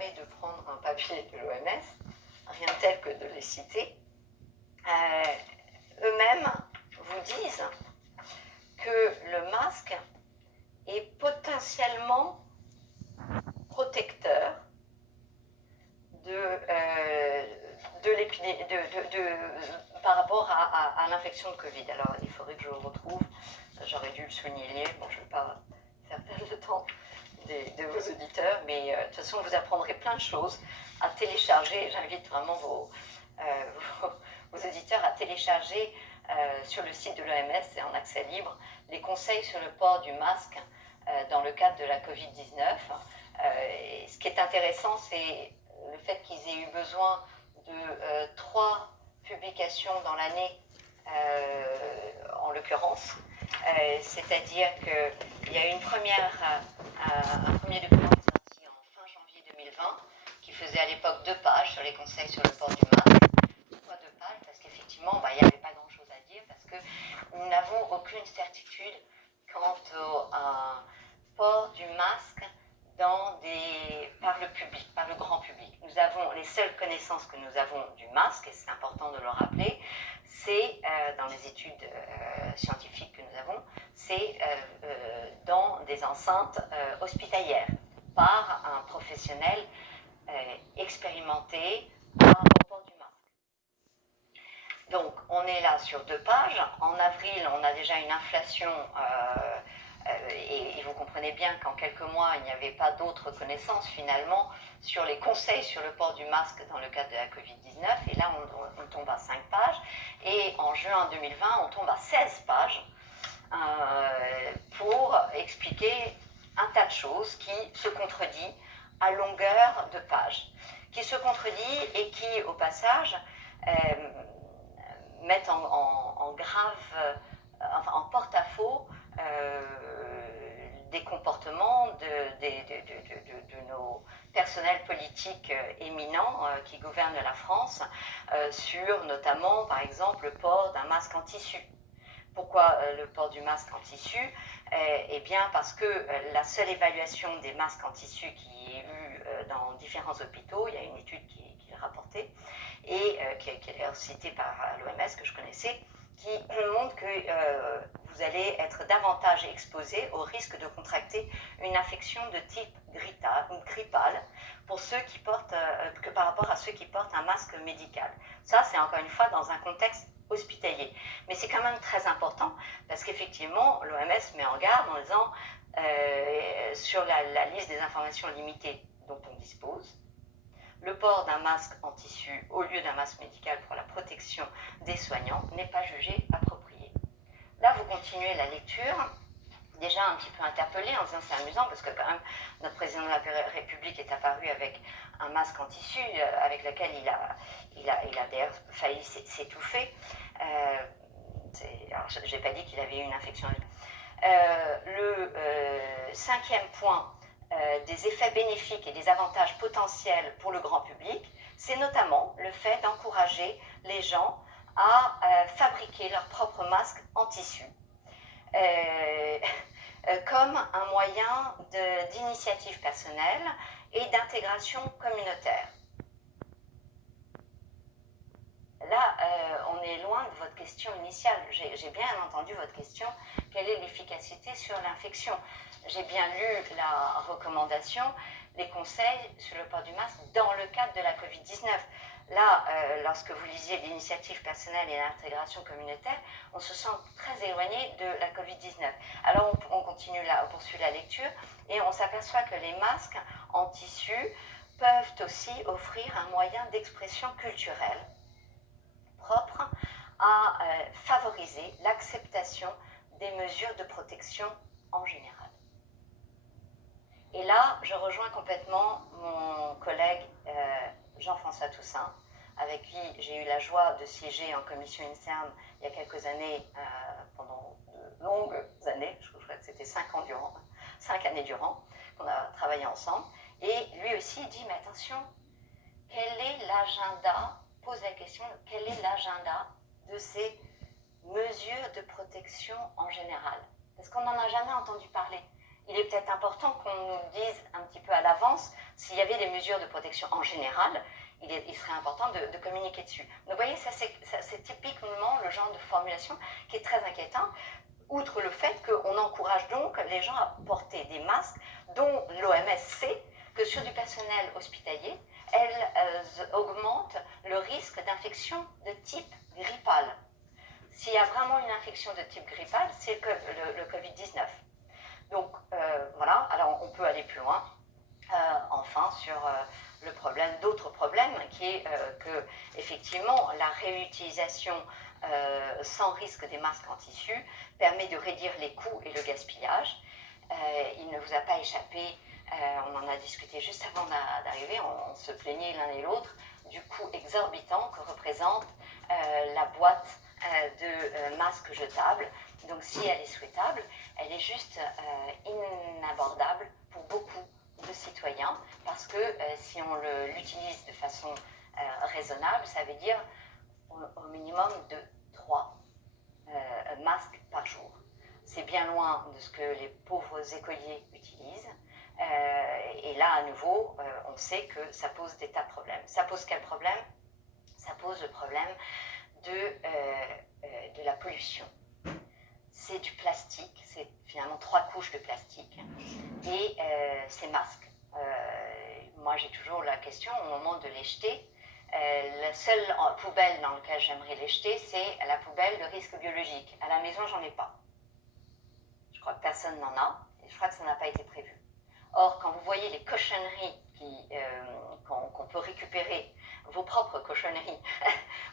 permet de prendre un papier de l'OMS, rien de tel que de les citer, eux-mêmes vous disent que le masque est potentiellement protecteur par rapport à l'infection de Covid. Alors, il faudrait que je le retrouve. J'aurais dû le souligner. Bon, je ne vais pas faire perdre le temps de vos auditeurs, mais de toute façon, vous apprendrez plein de choses à télécharger. J'invite vraiment vos auditeurs à télécharger sur le site de l'OMS et en accès libre les conseils sur le port du masque dans le cadre de la Covid-19. Ce qui est intéressant, c'est le fait qu'ils aient eu besoin de 3 publications dans l'année, en l'occurrence. C'est-à-dire qu'il y a eu un premier document qui est sorti en fin janvier 2020, qui faisait à l'époque 2 pages sur les conseils sur le port du masque. Pourquoi 2 pages? Parce qu'effectivement, il n'y avait pas grand-chose à dire, parce que nous n'avons aucune certitude quant au port du masque par le public, par le grand public. Nous avons les seules connaissances que nous avons du masque, et c'est important de le rappeler, c'est dans les études scientifiques que nous avons, c'est dans des enceintes hospitalières, par un professionnel expérimenté au port du masque. Donc, on est là sur 2 pages. En avril, on a déjà une inflation et vous comprenez bien qu'en quelques mois, il n'y avait pas d'autres connaissances finalement sur les conseils sur le port du masque dans le cadre de la Covid-19. Et là, on tombe à 5 pages. Et en juin 2020, on tombe à 16 pages pour expliquer un tas de choses qui se contredisent à longueur de page. Qui se contredit et qui, au passage, mettent en porte-à-faux des comportements de nos personnels politiques éminents qui gouvernent la France sur notamment, par exemple, le port d'un masque en tissu. Pourquoi le port du masque en tissu? Eh bien parce que la seule évaluation des masques en tissu qui est eue dans différents hôpitaux, il y a une étude qui est rapportée et qui est citée par l'OMS que je connaissais, qui montre que vous allez être davantage exposé au risque de contracter une infection de type grippal que par rapport à ceux qui portent un masque médical. Ça, c'est encore une fois dans un contexte hospitalier. Mais c'est quand même très important parce qu'effectivement, l'OMS met en garde en disant sur la liste des informations limitées dont on dispose, le port d'un masque en tissu au lieu d'un masque médical pour la protection des soignants n'est pas jugé approprié. Là, vous continuez la lecture, déjà un petit peu interpellé en disant c'est amusant parce que quand même notre président de la République est apparu avec un masque en tissu avec lequel il a d'ailleurs failli s'étouffer. Alors, je n'ai pas dit qu'il avait eu une infection. Le 5e point des effets bénéfiques et des avantages potentiels pour le grand public, c'est notamment le fait d'encourager les gens à fabriquer leur propre masque en tissu comme un moyen d'initiative personnelle et d'intégration communautaire. Là, on est loin de votre question initiale. J'ai bien entendu votre question, quelle est l'efficacité sur l'infection? J'ai bien lu la recommandation, les conseils sur le port du masque dans le cadre de la Covid-19. Là, lorsque vous lisiez l'initiative personnelle et l'intégration communautaire, on se sent très éloigné de la Covid-19. Alors, on continue là, on poursuit la lecture et on s'aperçoit que les masques en tissu peuvent aussi offrir un moyen d'expression culturelle propre à favoriser l'acceptation des mesures de protection en général. Et là, je rejoins complètement mon collègue Jean-François Toussaint, avec qui j'ai eu la joie de siéger en commission INSERM il y a quelques années, pendant de longues années, je crois que c'était 5 années durant, qu'on a travaillé ensemble. Et lui aussi dit, mais attention, quel est l'agenda, pose la question, quel est l'agenda de ces mesures de protection en général? Parce qu'on n'en a jamais entendu parler. Il est peut-être important qu'on nous dise un petit peu à l'avance s'il y avait des mesures de protection en général, il serait important de communiquer dessus. Donc vous voyez, ça c'est typiquement le genre de formulation qui est très inquiétant, outre le fait qu'on encourage donc les gens à porter des masques dont l'OMS sait que sur du personnel hospitalier, elles augmentent le risque d'infection de type grippal. S'il y a vraiment une infection de type grippal, c'est le Covid-19. Donc voilà, alors on peut aller plus loin. Enfin, sur le problème, d'autres problèmes, qui est que effectivement la réutilisation sans risque des masques en tissu permet de réduire les coûts et le gaspillage. Il ne vous a pas échappé, on en a discuté juste avant d'arriver, on se plaignait l'un et l'autre du coût exorbitant que représente la boîte de masques jetables. Donc si elle est souhaitable, elle est juste inabordable pour beaucoup de citoyens, parce que si on l'utilise de façon raisonnable, ça veut dire au minimum de 3 masques par jour. C'est bien loin de ce que les pauvres écoliers utilisent. Et là, à nouveau, on sait que ça pose des tas de problèmes. Ça pose quel problème? Ça pose le problème de la pollution. C'est du plastique, c'est finalement 3 couches de plastique, et ces masques. Moi, j'ai toujours la question au moment de les jeter. La seule poubelle dans laquelle j'aimerais les jeter, c'est la poubelle de risque biologique. À la maison, j'en ai pas. Je crois que personne n'en a, et je crois que ça n'a pas été prévu. Or, quand vous voyez les cochonneries qu'on peut récupérer, vos propres cochonneries,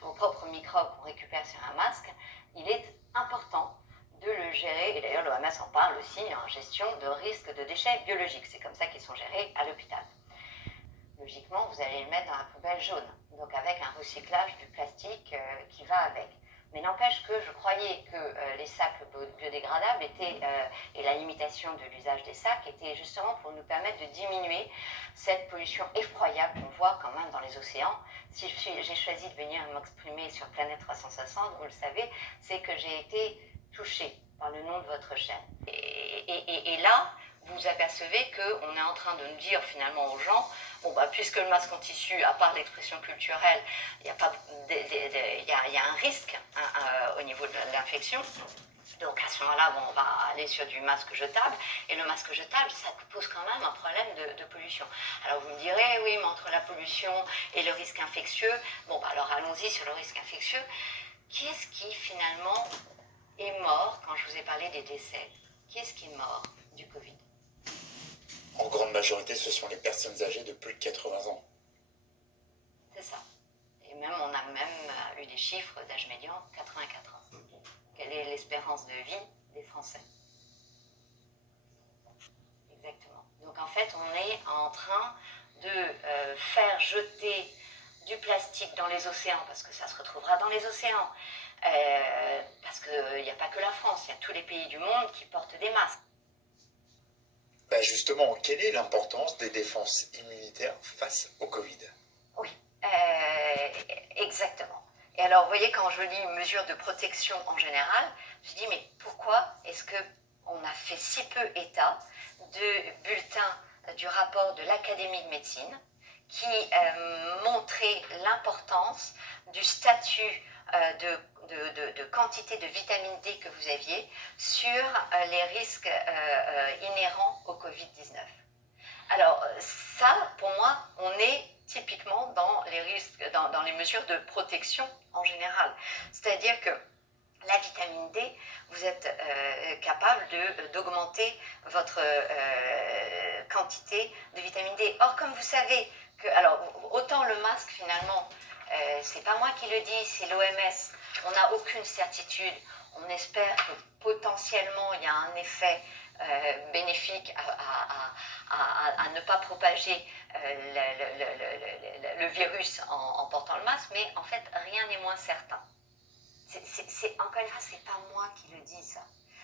vos propres microbes qu'on récupère sur un masque, il est important de le gérer, et d'ailleurs l'OMS en parle aussi, en gestion de risque de déchets biologiques. C'est comme ça qu'ils sont gérés à l'hôpital. Logiquement, vous allez le mettre dans la poubelle jaune, donc avec un recyclage du plastique qui va avec. Mais n'empêche que je croyais que les sacs biodégradables étaient, et la limitation de l'usage des sacs était justement pour nous permettre de diminuer cette pollution effroyable qu'on voit quand même dans les océans. Si j'ai choisi de venir m'exprimer sur Planète 360, vous le savez, c'est que j'ai été touchée par le nom de votre chaîne. Et là, vous apercevez qu'on est en train de nous dire finalement aux gens, bon bah puisque le masque en tissu, à part l'expression culturelle, il y a un risque au niveau de l'infection. Donc à ce moment-là, bon, on va aller sur du masque jetable, et le masque jetable, ça pose quand même un problème de pollution. Alors vous me direz, oui, mais entre la pollution et le risque infectieux, bon bah alors allons-y sur le risque infectieux. Qui est-ce qui finalement est mort, quand je vous ai parlé des décès, qui est-ce qui est mort du Covid? En grande majorité, ce sont les personnes âgées de plus de 80 ans. C'est ça. Et même, on a même eu des chiffres d'âge médian, 84 ans. Quelle est l'espérance de vie des Français? Exactement. Donc en fait, on est en train de faire jeter du plastique dans les océans, parce que ça se retrouvera dans les océans. Parce qu'il n'y a pas que la France, il y a tous les pays du monde qui portent des masques. Ben justement, quelle est l'importance des défenses immunitaires face au Covid? Oui, exactement. Et alors, vous voyez, quand je lis mesures de protection en général, je dis, mais pourquoi est-ce qu'on a fait si peu état de bulletins du rapport de l'Académie de médecine qui montrait l'importance du statut de quantité de vitamine D que vous aviez sur les risques inhérents au Covid-19. Alors ça, pour moi, on est typiquement dans les risques, dans les mesures de protection en général. C'est-à-dire que la vitamine D, vous êtes capable d'augmenter votre quantité de vitamine D. Or, comme vous savez que, alors, autant le masque finalement, c'est pas moi qui le dis, c'est l'OMS. On n'a aucune certitude. On espère que potentiellement il y a un effet bénéfique à ne pas propager le virus en portant le masque, mais en fait rien n'est moins certain. Encore une fois, c'est pas moi qui le dis ça.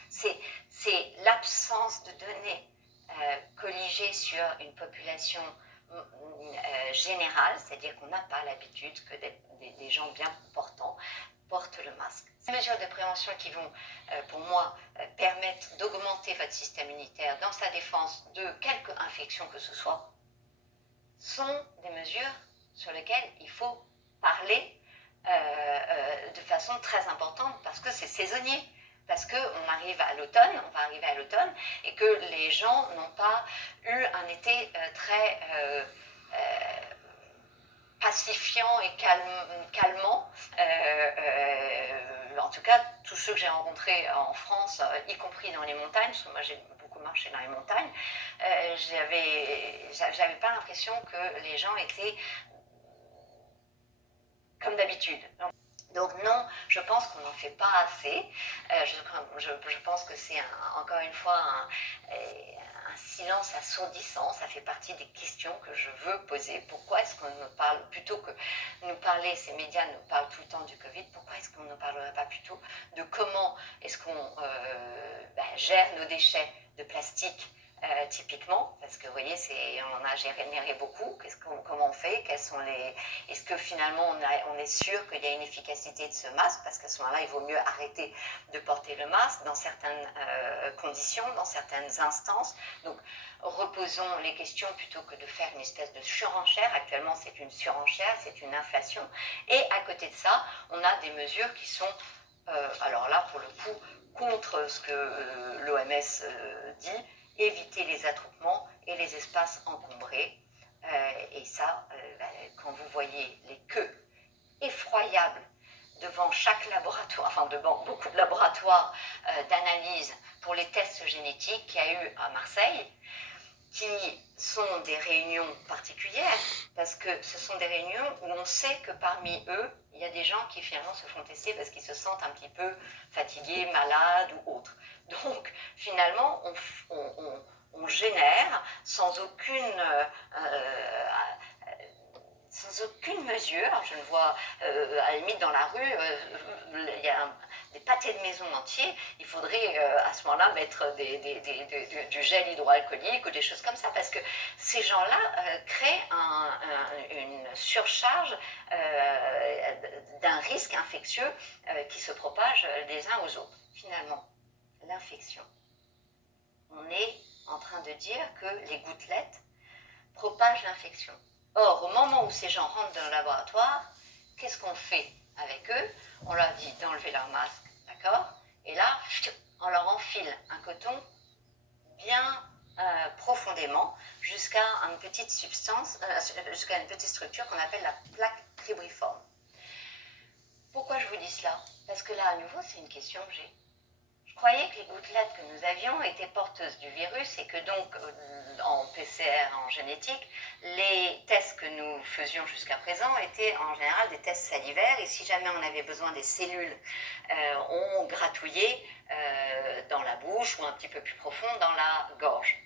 C'est l'absence de données colligées sur une population générale, c'est-à-dire qu'on n'a pas l'habitude que des gens bien portants portent le masque. Ces mesures de prévention qui vont, pour moi, permettre d'augmenter votre système immunitaire dans sa défense de quelque infection que ce soit, sont des mesures sur lesquelles il faut parler de façon très importante parce que c'est saisonnier. Parce qu'on on va arriver à l'automne, et que les gens n'ont pas eu un été très pacifiant et calmant. En tout cas, tous ceux que j'ai rencontrés en France, y compris dans les montagnes, parce que moi j'ai beaucoup marché dans les montagnes, j'avais pas l'impression que les gens étaient comme d'habitude. Donc non, je pense qu'on n'en fait pas assez. Je pense que c'est encore une fois un silence assourdissant. Ça fait partie des questions que je veux poser. Pourquoi est-ce qu'on ne parle, plutôt que nous parler, ces médias nous parlent tout le temps du Covid, pourquoi est-ce qu'on ne parlerait pas plutôt de comment est-ce qu'on gère nos déchets de plastique typiquement, parce que vous voyez, on a généré beaucoup. Comment on fait? Est-ce que finalement on est sûr qu'il y a une efficacité de ce masque? Parce qu'à ce moment-là, il vaut mieux arrêter de porter le masque dans certaines conditions, dans certaines instances. Donc, reposons les questions plutôt que de faire une espèce de surenchère. Actuellement, c'est une surenchère, c'est une inflation. Et à côté de ça, on a des mesures qui sont, alors là, pour le coup, contre ce que l'OMS dit, éviter les attroupements et les espaces encombrés. Et ça, quand vous voyez les queues effroyables devant chaque laboratoire, enfin devant beaucoup de laboratoires d'analyse pour les tests génétiques qu'il y a eu à Marseille, qui sont des réunions particulières, parce que ce sont des réunions où on sait que parmi eux, il y a des gens qui finalement se font tester parce qu'ils se sentent un petit peu fatigués, malades ou autres. Donc finalement, on génère sans aucune mesure. Je ne vois, à la limite, dans la rue, il y a des pâtés de maison entiers. Il faudrait à ce moment-là mettre du gel hydroalcoolique ou des choses comme ça, parce que ces gens-là créent une surcharge d'un risque infectieux qui se propage des uns aux autres. Finalement, l'infection. On est en train de dire que les gouttelettes propagent l'infection. Or, au moment où ces gens rentrent dans le laboratoire, qu'est-ce qu'on fait avec eux? On leur dit d'enlever leur masque, d'accord? Et là, on leur enfile un coton bien profondément jusqu'à une petite substance, jusqu'à une petite structure qu'on appelle la plaque cribriforme. Pourquoi je vous dis cela? Parce que là, à nouveau, c'est une question que j'ai. Je croyais que les gouttelettes que nous avions étaient porteuses du virus et que donc, en PCR, en génétique, les tests que nous faisions jusqu'à présent étaient en général des tests salivaires, et si jamais on avait besoin des cellules, on gratouillait dans la bouche ou un petit peu plus profond dans la gorge.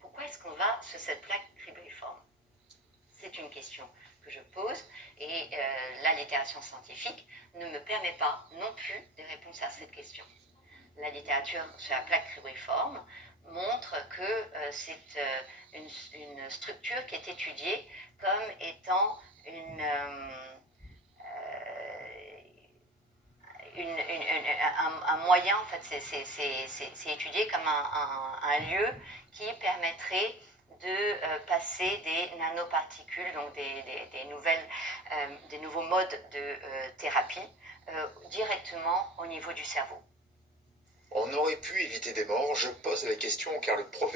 Pourquoi est-ce qu'on va sur cette plaque cribriforme? C'est une question que je pose, et la littérature scientifique ne me permet pas non plus de réponses à cette question. La littérature sur la plaque cribriforme montre que c'est une structure qui est étudiée comme étant un moyen, en fait, c'est étudié comme un lieu qui permettrait de passer des nanoparticules, donc des nouveaux modes de thérapie directement au niveau du cerveau. On aurait pu éviter des morts, je pose la question car le professeur